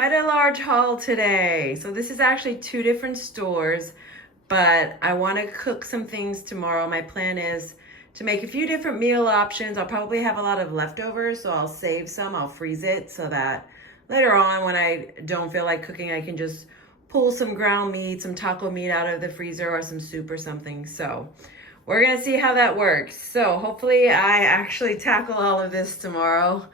Quite a large haul today. So this is actually two different stores, but I want to cook some things tomorrow. My plan is to make a few different meal options. I'll probably have a lot of leftovers, so I'll save some. I'll freeze it so that later on when I don't feel like cooking, I can just pull some ground meat, some taco meat out of the freezer or some soup or something. So we're going to see how that works. So hopefully I actually tackle all of this tomorrow.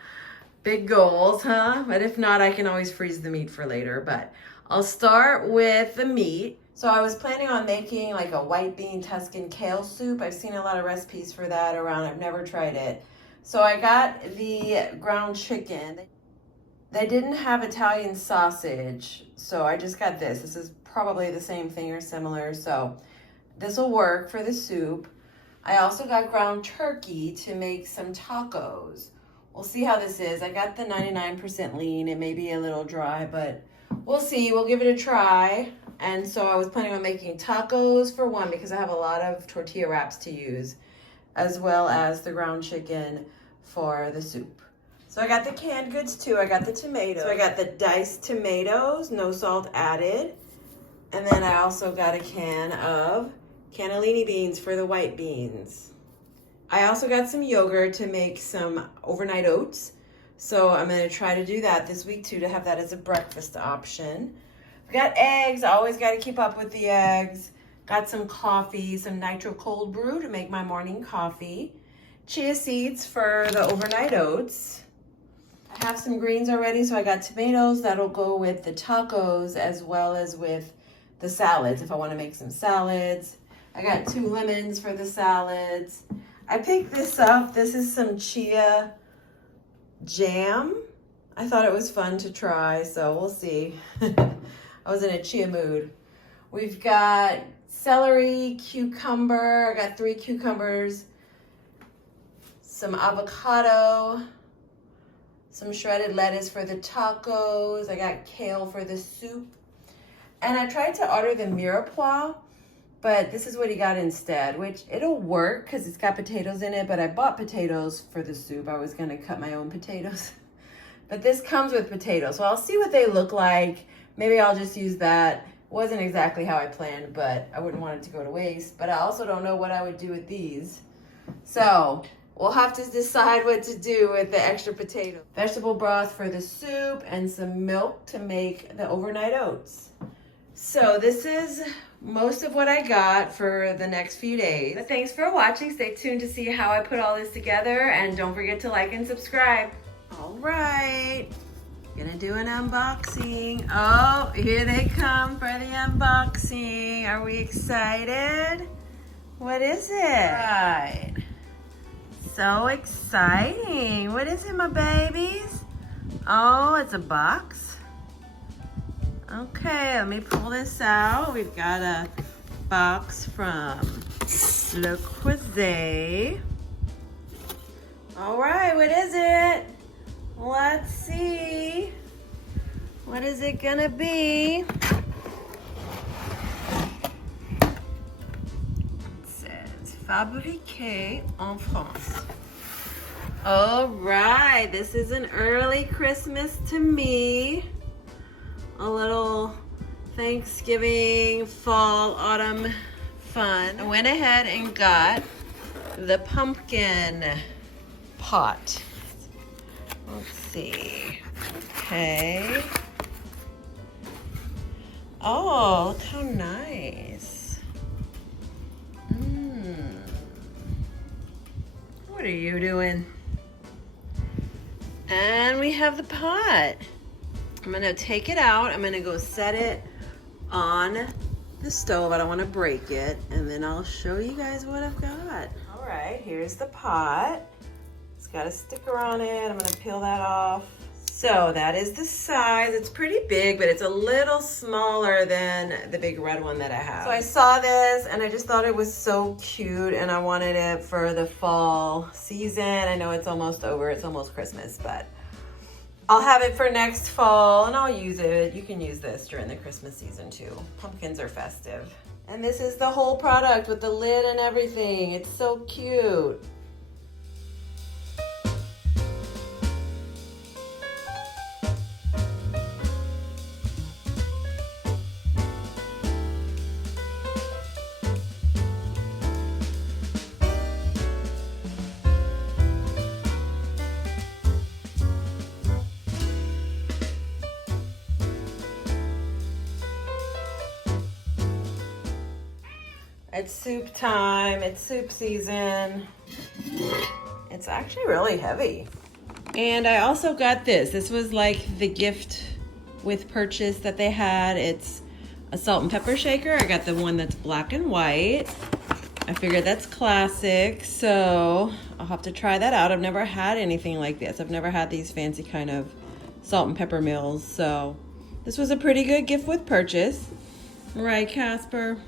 Big goals, huh? But if not, I can always freeze the meat for later. But I'll start with the meat. So I was planning on making like a white bean Tuscan kale soup. I've seen a lot of recipes for that around. I've never tried it. So I got the ground chicken. They didn't have Italian sausage, so I just got this. This is probably the same thing or similar, so this will work for the soup. I also got ground turkey to make some tacos. We'll see how this is. I got the 99% lean. It may be a little dry, but we'll see. We'll give it a try. And so I was planning on making tacos for one because I have a lot of tortilla wraps to use, as well as the ground chicken for the soup. So I got the canned goods too. I got the tomatoes. So I got the diced tomatoes, no salt added. And then I also got a can of cannellini beans for the white beans. I also got some yogurt to make some overnight oats. So I'm going to try to do that this week too, to have that as a breakfast option. I've got eggs. I always got to keep up with the eggs. Got some coffee, some nitro cold brew to make my morning coffee. Chia seeds for the overnight oats. I have some greens already, so I got tomatoes that'll go with the tacos as well as with the salads if I want to make some salads. I got 2 lemons for the salads. I picked this up. This is some chia jam. I thought it was fun to try, so we'll see. I was in a chia mood. We've got celery, cucumber. I got 3 cucumbers, some avocado, some shredded lettuce for the tacos. I got kale for the soup. And I tried to order the mirepoix, but this is what he got instead, which it'll work because it's got potatoes in it, but I bought potatoes for the soup. I was going to cut my own potatoes. But this comes with potatoes, so I'll see what they look like. Maybe I'll just use that. Wasn't exactly how I planned, but I wouldn't want it to go to waste. But I also don't know what I would do with these. So we'll have to decide what to do with the extra potato. Vegetable broth for the soup and some milk to make the overnight oats. So this is most of what I got for the next few days. But thanks for watching. Stay tuned to see how I put all this together, and don't forget to like and subscribe. All right, gonna do an unboxing. Oh, here they come for the unboxing. Are we excited? What is it? Right. So exciting. What is it, my babies? Oh, it's a box. Okay, let me pull this out. We've got a box from Le Creuset. All right, what is it? Let's see. What is it gonna be? It says Fabriqué en France. All right, this is an early Christmas to me. A little Thanksgiving, fall, autumn fun. I went ahead and got the pumpkin pot. Let's see. Okay. Oh, look how nice. What are you doing? And we have the pot. I'm gonna take it out. I'm gonna go set it on the stove. I don't wanna break it. And then I'll show you guys what I've got. All right, here's the pot. It's got a sticker on it. I'm gonna peel that off. So that is the size. It's pretty big, but it's a little smaller than the big red one that I have. So I saw this and I just thought it was so cute, and I wanted it for the fall season. I know it's almost over. It's almost Christmas, but I'll have it for next fall, and I'll use it. You can use this during the Christmas season too. Pumpkins are festive. And this is the whole product with the lid and everything. It's so cute. It's soup time. It's soup season. It's actually really heavy. And I also got this. This was like the gift with purchase that they had. It's a salt and pepper shaker. I got the one that's black and white. I figured that's classic, so I'll have to try that out. I've never had anything like this. I've never had these fancy kind of salt and pepper meals, so this was a pretty good gift with purchase. Right, Casper?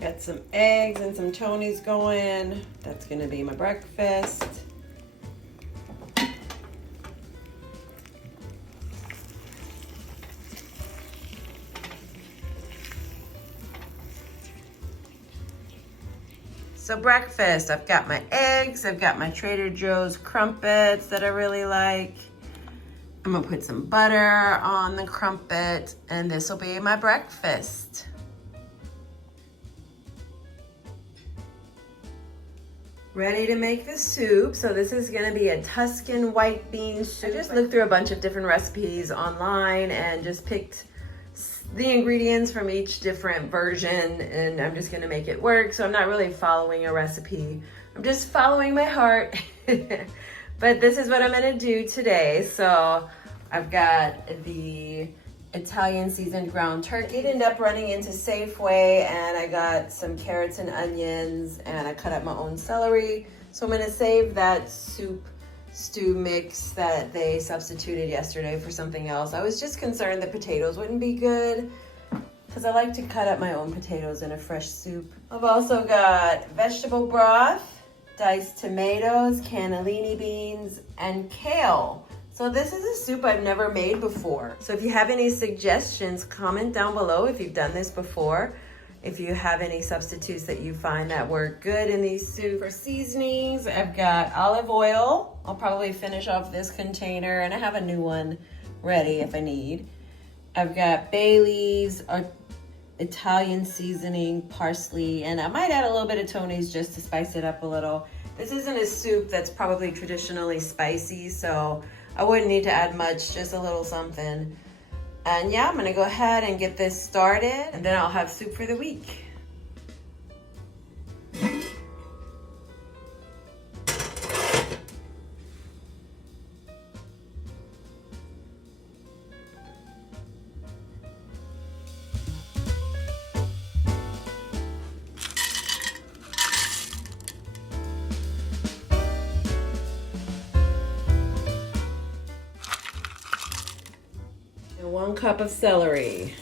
Got some eggs and some Tonys going. That's gonna be my breakfast. So breakfast, I've got my eggs, I've got my Trader Joe's crumpets that I really like. I'm gonna put some butter on the crumpet, and this will be my breakfast. Ready to make the soup. So this is gonna be a Tuscan white bean soup. I just looked through a bunch of different recipes online and just picked the ingredients from each different version, and I'm just gonna make it work. So I'm not really following a recipe. I'm just following my heart. But this is what I'm gonna do today. So I've got the Italian seasoned ground turkey. It ended up running into Safeway, and I got some carrots and onions, and I cut up my own celery. So I'm gonna save that stew mix that they substituted yesterday for something else. I was just concerned the potatoes wouldn't be good because I like to cut up my own potatoes in a fresh soup. I've also got vegetable broth, diced tomatoes, cannellini beans, and kale. So this is a soup I've never made before. So if you have any suggestions, comment down below if you've done this before. If you have any substitutes that you find that work good in these soups. For seasonings, I've got olive oil. I'll probably finish off this container, and I have a new one ready if I need. I've got bay leaves, Italian seasoning, parsley, and I might add a little bit of Tony's just to spice it up a little. This isn't a soup that's probably traditionally spicy, so I wouldn't need to add much, just a little something. And yeah, I'm gonna go ahead and get this started, and then I'll have soup for the week. And 1 cup of celery.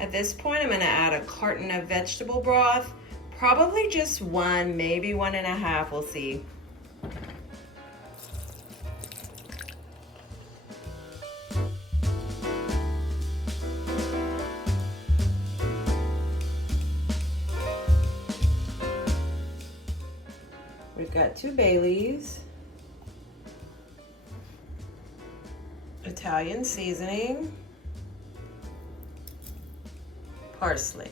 At this point, I'm gonna add a carton of vegetable broth, probably just 1, maybe 1.5, we'll see. We've got 2 bay leaves, Italian seasoning, parsley.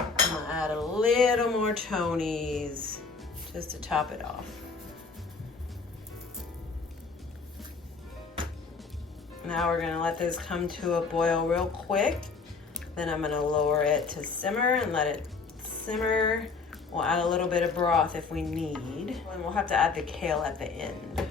I'm add a little more Tony's just to top it off. Now we're gonna let this come to a boil real quick. Then I'm gonna lower it to simmer and let it simmer. We'll add a little bit of broth if we need. And we'll have to add the kale at the end.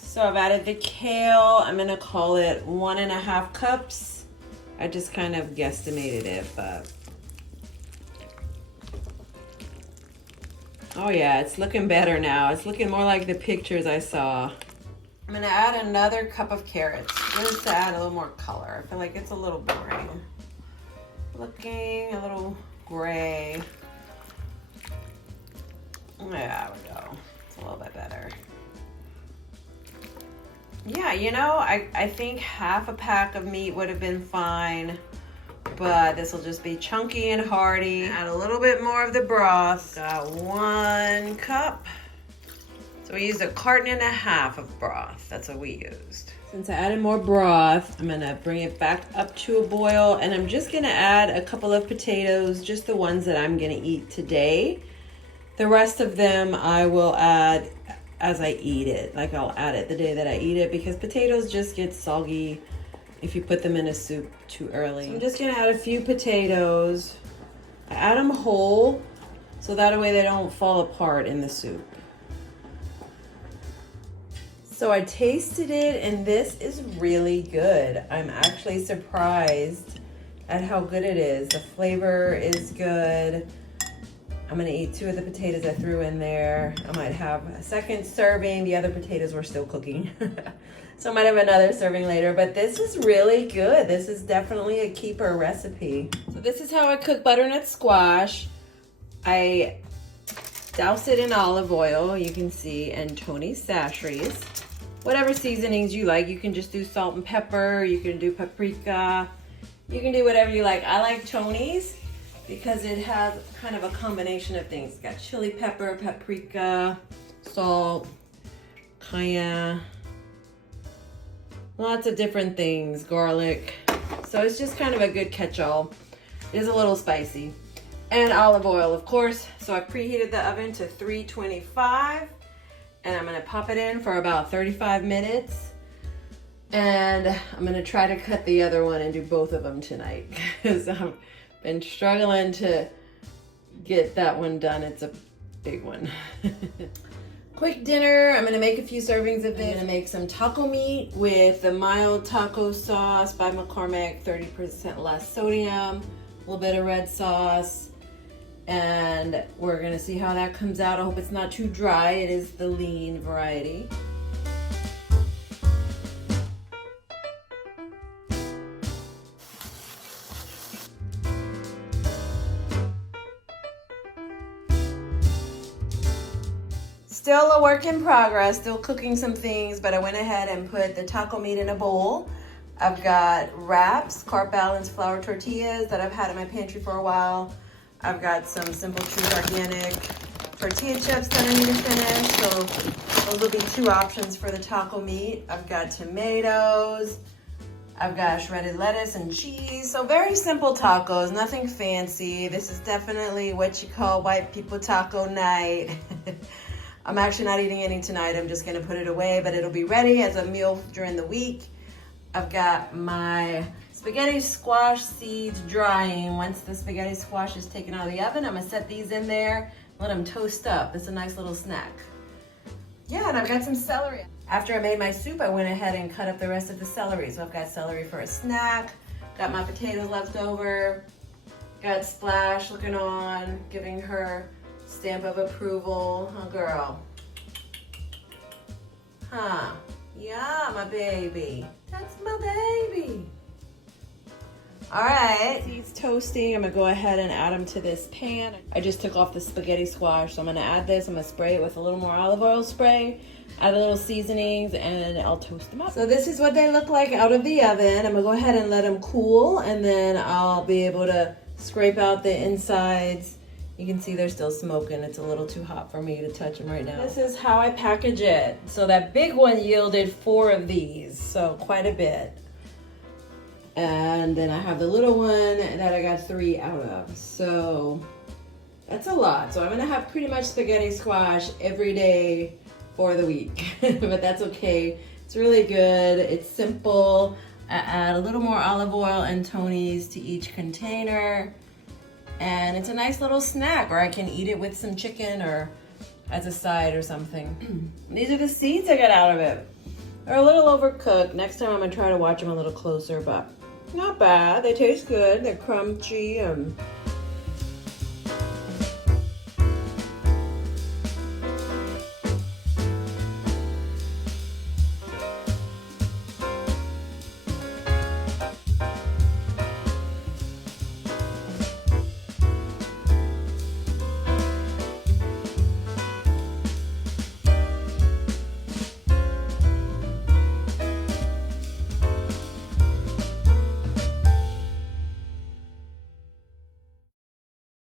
So I've added the kale. I'm gonna call it 1.5 cups. I just kind of guesstimated it, but. Oh yeah, it's looking better now. It's looking more like the pictures I saw. I'm gonna add another cup of carrots just to add a little more color. I feel like it's a little boring. Looking a little gray. There we go. It's a little bit better. Yeah, you know, I think half a pack of meat would have been fine, but this will just be chunky and hearty. Add a little bit more of the broth. Got 1 cup. So we used 1.5 cartons of broth. That's what we used. Since I added more broth, I'm gonna bring it back up to a boil, and I'm just gonna add a couple of potatoes, just the ones that I'm gonna eat today. The rest of them I will add as I eat it. Like I'll add it the day that I eat it, because potatoes just get soggy if you put them in a soup too early. So I'm just gonna add a few potatoes. I add them whole, so that way they don't fall apart in the soup. So I tasted it, and this is really good. I'm actually surprised at how good it is. The flavor is good. I'm gonna eat 2 of the potatoes I threw in there. I might have a second serving. The other potatoes were still cooking. So I might have another serving later, but this is really good. This is definitely a keeper recipe. So this is how I cook butternut squash. I douse it in olive oil, you can see, and Tony's sachets. Whatever seasonings you like. You can just do salt and pepper. You can do paprika. You can do whatever you like. I like Tony's because it has kind of a combination of things. It's got chili pepper, paprika, salt, cayenne, lots of different things, garlic. So it's just kind of a good catch-all. It is a little spicy. And olive oil, of course. So I preheated the oven to 325, and I'm gonna pop it in for about 35 minutes. And I'm gonna try to cut the other one and do both of them tonight, because I've been struggling to get that one done. It's a big one. Quick dinner. I'm gonna make a few servings of this. I'm gonna make some taco meat with the mild taco sauce by McCormick, 30% less sodium, a little bit of red sauce, and we're gonna see how that comes out. I hope it's not too dry. It is the lean variety. Still a work in progress, still cooking some things, but I went ahead and put the taco meat in a bowl. I've got wraps, carb balanced flour tortillas that I've had in my pantry for a while. I've got some Simple Truth organic tortilla chips that I need to finish. So those will be 2 options for the taco meat. I've got tomatoes. I've got shredded lettuce and cheese. So very simple tacos, nothing fancy. This is definitely what you call white people taco night. I'm actually not eating any tonight. I'm just gonna put it away, but it'll be ready as a meal during the week. I've got my spaghetti squash seeds drying. Once the spaghetti squash is taken out of the oven, I'm gonna set these in there, let them toast up. It's a nice little snack. Yeah, and I've got some celery. After I made my soup, I went ahead and cut up the rest of the celery. So I've got celery for a snack, got my potatoes left over, got Splash looking on, giving her stamp of approval. Oh, girl. Huh. Yeah, my baby. That's my baby. All right. These toasting. I'm going to go ahead and add them to this pan. I just took off the spaghetti squash, so I'm going to add this. I'm going to spray it with a little more olive oil spray, add a little seasonings, and I'll toast them up. So this is what they look like out of the oven. I'm going to go ahead and let them cool, and then I'll be able to scrape out the insides. You can see they're still smoking. It's a little too hot for me to touch them right now. This is how I package it. So that big one yielded 4 of these, so quite a bit. And then I have the little one that I got 3 out of. So that's a lot. So I'm gonna have pretty much spaghetti squash every day for the week, but that's okay. It's really good. It's simple. I add a little more olive oil and Tony's to each container. And it's a nice little snack, or I can eat it with some chicken or as a side or something. These are the seeds I got out of it. They're a little overcooked. Next time I'm gonna try to watch them a little closer, but not bad. They taste good. They're crunchy and